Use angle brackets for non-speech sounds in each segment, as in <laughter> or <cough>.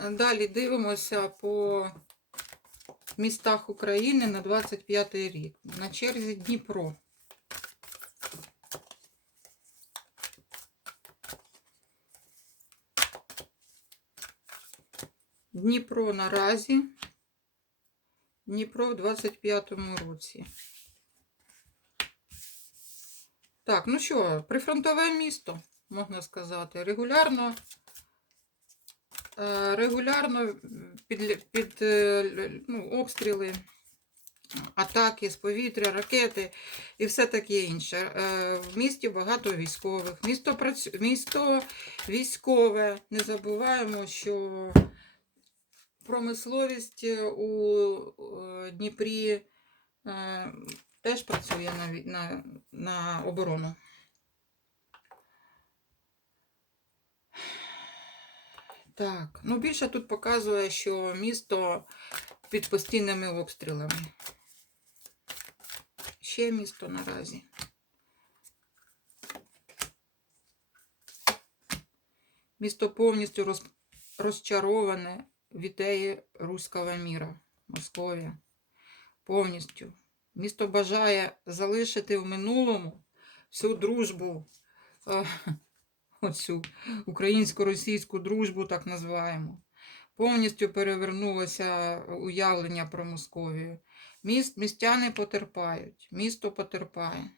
Далі дивимося по містах України на 25 рік. На черзі Дніпро. Дніпро наразі. Дніпро в 25-му році. Так, ну що, прифронтове місто, можна сказати. Регулярно, регулярно під, під е, ну, обстріли, атаки з повітря, ракети і все таке інше. Е, В місті багато військових. Місто, працю... місто військове. Не забуваємо, що промисловість е, у е, Дніпрі е, теж працює на, на, на оборону. Так, ну більше тут показує, що місто під постійними обстрілами. Ще місто наразі. Місто повністю роз, розчароване в ідеї руського міра, Московія. Повністю. Місто бажає залишити в минулому всю дружбу, е, оцю українсько-російську дружбу, так називаємо. Повністю перевернулося уявлення про Московію. Міст, містяни потерпають, місто потерпає.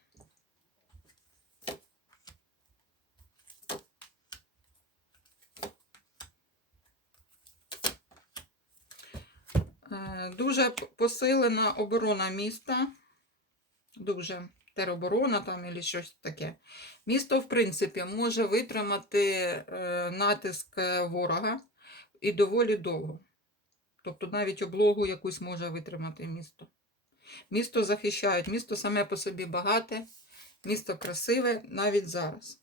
Е, Дуже посилена оборона міста. Дуже тероборона там і щось таке. Місто, в принципі, може витримати е, натиск е, ворога і доволі довго. Тобто навіть облогу якусь може витримати місто. Місто захищають, місто саме по собі багате, місто красиве навіть зараз.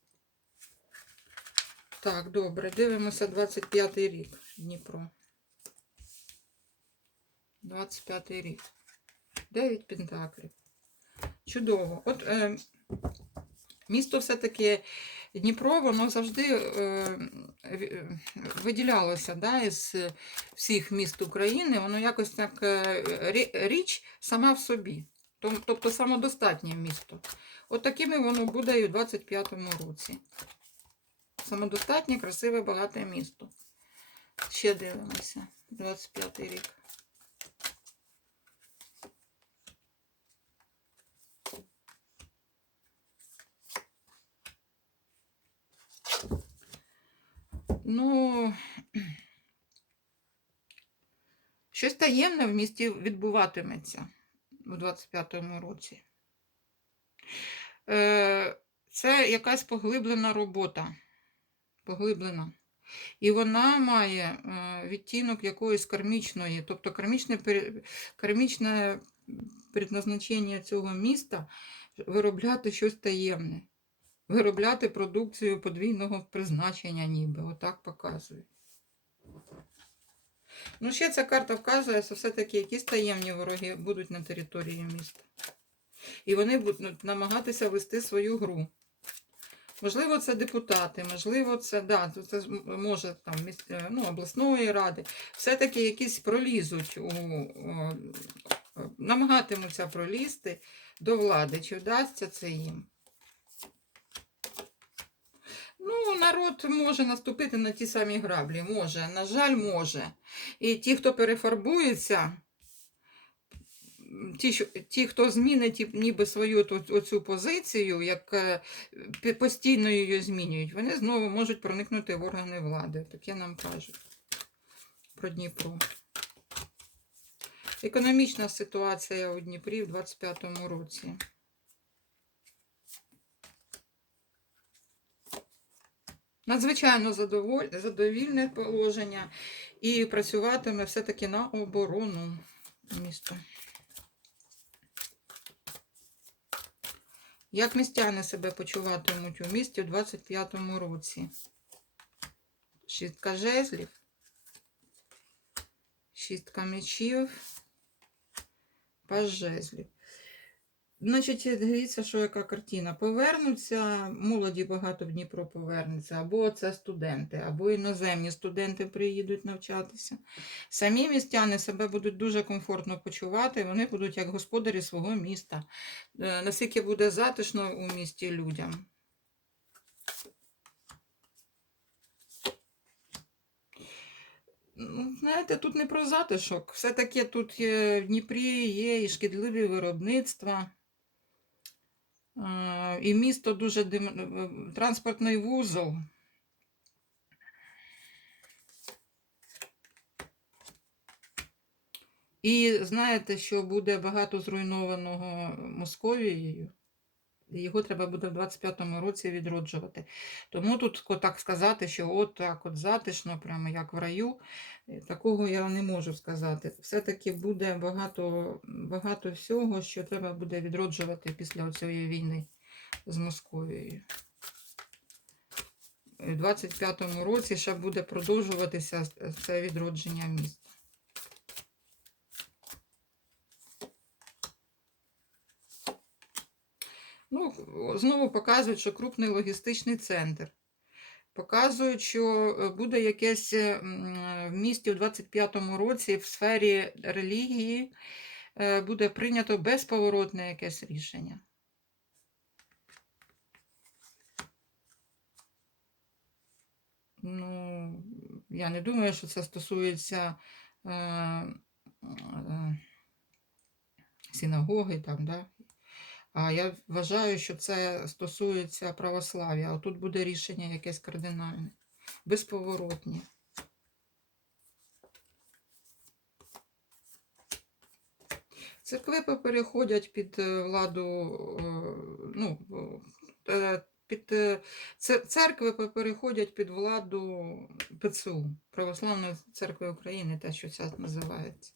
Так, добре, дивимося 25-й рік Дніпро. 25 рік. 9 пентаклів. Чудово. От е, місто все-таки Дніпро, воно завжди е, е, виділялося да, із всіх міст України. Воно якось так е, річ сама в собі. Тобто самодостатнє місто. От такими воно буде і у 25-му році. Самодостатнє, красиве, багате місто. Ще дивимося. 25 й рік. Ну, <clears throat> щось таємне в місті відбуватиметься у 25-му році. Е, Це якась поглиблена робота. Поглиблена. І вона має е, відтінок якоїсь кармічної, тобто кармічне, кармічне предназначення цього міста виробляти щось таємне виробляти продукцію подвійного призначення, ніби. Отак показує. Ну, ще ця карта вказує, що все-таки якісь таємні вороги будуть на території міста. І вони будуть намагатися вести свою гру. Можливо, це депутати, можливо, це, да, це- може там е, ну, обласної ради. Все-таки якісь пролізуть, у, намагатимуться пролізти до влади. Чи вдасться це їм? Ну, народ може наступити на ті самі граблі. Може, на жаль, може. І ті, хто перефарбується, ті, ті хто змінить ніби свою оцю позицію, як е, постійно її змінюють, вони знову можуть проникнути в органи влади. Таке нам кажуть про Дніпро. Економічна ситуація у Дніпрі в 25-му році. Надзвичайно задоволь... задовільне положення і працюватиме все-таки на оборону міста. Як містяни себе почуватимуть у місті у 25-му році? Шістка жезлів, шістка мечів, паж жезлів. Значить, дивіться, що яка картина. Повернуться, молоді багато в Дніпро повернеться, або це студенти, або іноземні студенти приїдуть навчатися. Самі містяни себе будуть дуже комфортно почувати, вони будуть як господарі свого міста. Е, Наскільки буде затишно у місті людям. Ну, Знаєте, тут не про затишок. Все-таки тут в Дніпрі є і шкідливі виробництва. Е, І місто дуже дим... е, транспортний вузол. І знаєте, що буде багато зруйнованого Московією. Його треба буде в 25-му році відроджувати. Тому тут так сказати, що от так от затишно, прямо як в раю, е, такого я не можу сказати. Все-таки буде багато, багато всього, що треба буде відроджувати після цієї війни з Московією. У 25-му році ще буде продовжуватися це відродження міста. Ну, знову показують, що крупний логістичний центр. Показують, що е, буде якесь е, е, в місті у 25-му році в сфері релігії буде прийнято безповоротне якесь рішення. Ну, я не думаю, що це стосується е, е, синагоги там, да? А я вважаю, що це стосується православ'я. А тут буде рішення якесь кардинальне, безповоротне. Церкви переходять під е, владу, е, ну, е, під церкви переходять під владу ПЦУ, Православної церкви України, те, що це називається.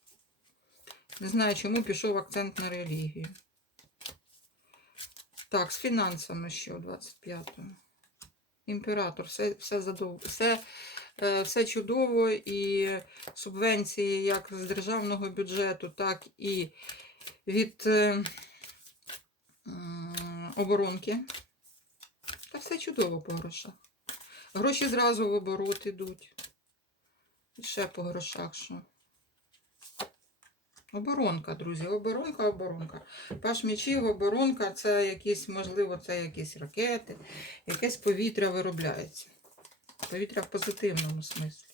Не знаю, чому пішов акцент на релігію. Так, з фінансами ще у 25-му. Імператор, все, все, задов... все, е, все чудово, і субвенції як з державного бюджету, так і від е, м, оборонки. Та все чудово по грошах. Гроші зразу в оборот ідуть. І ще по грошах що. Оборонка, друзі, оборонка, оборонка. Паш мечів, оборонка це якісь, можливо, це якісь ракети, якесь повітря виробляється. Повітря в позитивному смислі.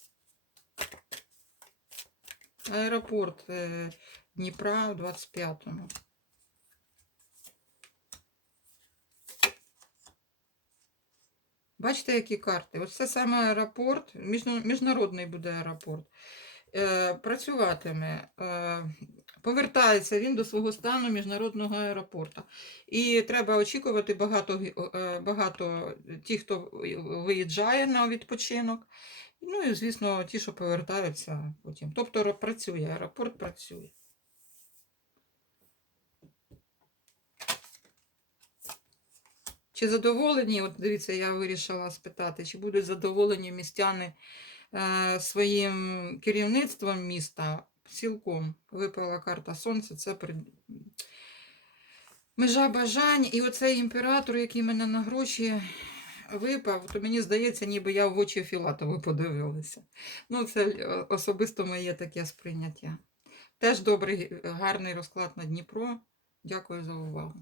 Аеропорт е, Дніпра в 25-му. Бачите, які карти? Ось це саме аеропорт, міжнародний буде аеропорт. Е, працюватиме. Е, повертається він до свого стану міжнародного аеропорту. І треба очікувати багато, е, багато ті, хто виїжджає на відпочинок. Ну і, звісно, ті, що повертаються потім. Тобто працює, аеропорт працює. Чи задоволені, от дивіться, я вирішила спитати, чи будуть задоволені містяни своїм керівництвом міста цілком. Випала карта Сонця, це при... межа бажань. І оцей імператор, який мене на гроші випав, то мені здається, ніби я в очі Філатову подивилася. Ну, це е, особисто моє таке сприйняття. Теж добрий, гарний розклад на Дніпро. Дякую за увагу.